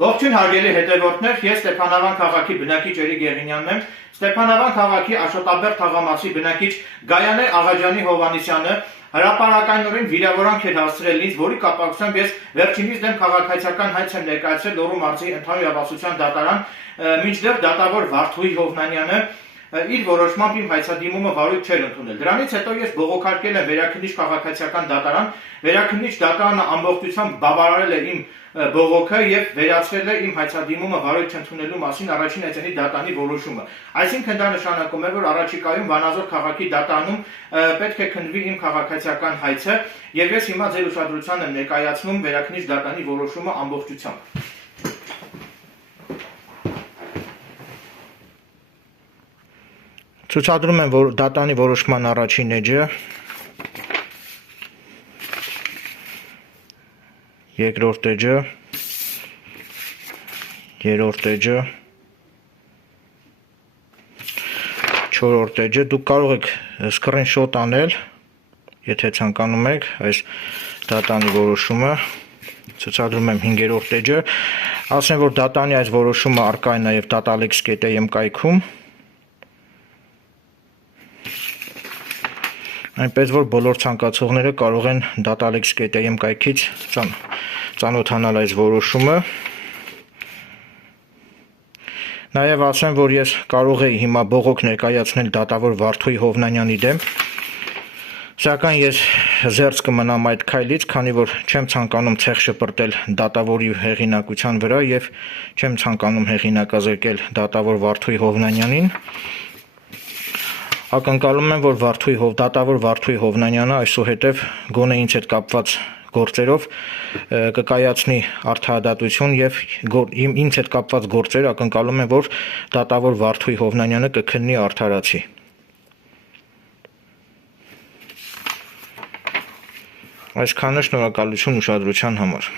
Ողջույն հարգելի հետևորդներ, ես Ստեփանավան քաղաքի բնակիչ Էրիկ Եղինյանն եմ։ Ստեփանավան քաղաքի Աշոտաբերդ թաղամասի բնակիչ Գայանե Աղաջանի Հովհաննիսյանը հրապարակայնորեն վիրավորանք էր հասցրել ինձ, որի կապակցությամբ ես վերջինիս դեմ քաղաքացիական հայց եմ ներկայացրել Լոռու մարզի ընդհանուր իրավասության դատարան, մինչդեռ դատավոր Վարդուհի Հովնանյանը իր որոշմամբ իմ հայցադիմումը վարույթ չէր ընդունել։ Դրանից հետո ես բողոքարկել եմ Վերաքննիչ քաղաքացիական դատարան, Վերաքննիչ դատարանը ամբողջությամբ բավարարել է իմ բողոքը եւ վերացրել է իմ հայցադիմումը վարույթ չընդունելու մասին առաջին այցենի դատանի որոշումը։ Այսինքն դա նշանակում է, որ առաջիկայում Վանաձոր քաղաքի դատարանում պետք է քննվի իմ քաղաքացիական հայցը եւ ես հիմա ձեր ուշադրության եմ ներկայացնում Վերաքննիչ դատարանի որոշումը ամբողջությամբ։ Ցուցադրում եմ, որ դատանի որոշման առաջին էջը, երկրորդ էջը, երրորդ էջը, չորրորդ էջը, դուք կարող եք սկրինշոտ անել, եթե ցանկանում եք, այս դատանի որոշումը, ցուցադրում եմ 5-րդ էջը, ասեմ, որ դատանի այս որոշումը առկա է նաև datalex.am կայքում, այնպես որ բոլոր ցանկացողները կարող են datalex.am կայքից ծանոթանալ այս որոշումը։ Նաև ասեմ, որ ես կարող էի հիմա բողոք ներկայացնել դատավոր Վարդուհի Հովնանյանի դեմ, սակայն ես զերծ կմնամ այդ քայլից, քանի որ չեմ ցանկանում ցեղ շպրտել դատավորի հեղինակության վրա եւ չեմ ցանկանում հեղինակազրկել դատավոր Վարդուհի Հովնանյանին։ Ակնկալում եմ, որ դատավոր Վարդուհի Հովնանյանը այսուհետև գոնե ինձ հետ կապված գործերով կկայացնի արդարադատություն եւ ինձ հետ կապված գործեր ակնկալում եմ, որ դատավոր Վարդուհի Հովնանյանը կքննի արդարացի։ Այսքանը, շնորհակալություն ուշադրության համար։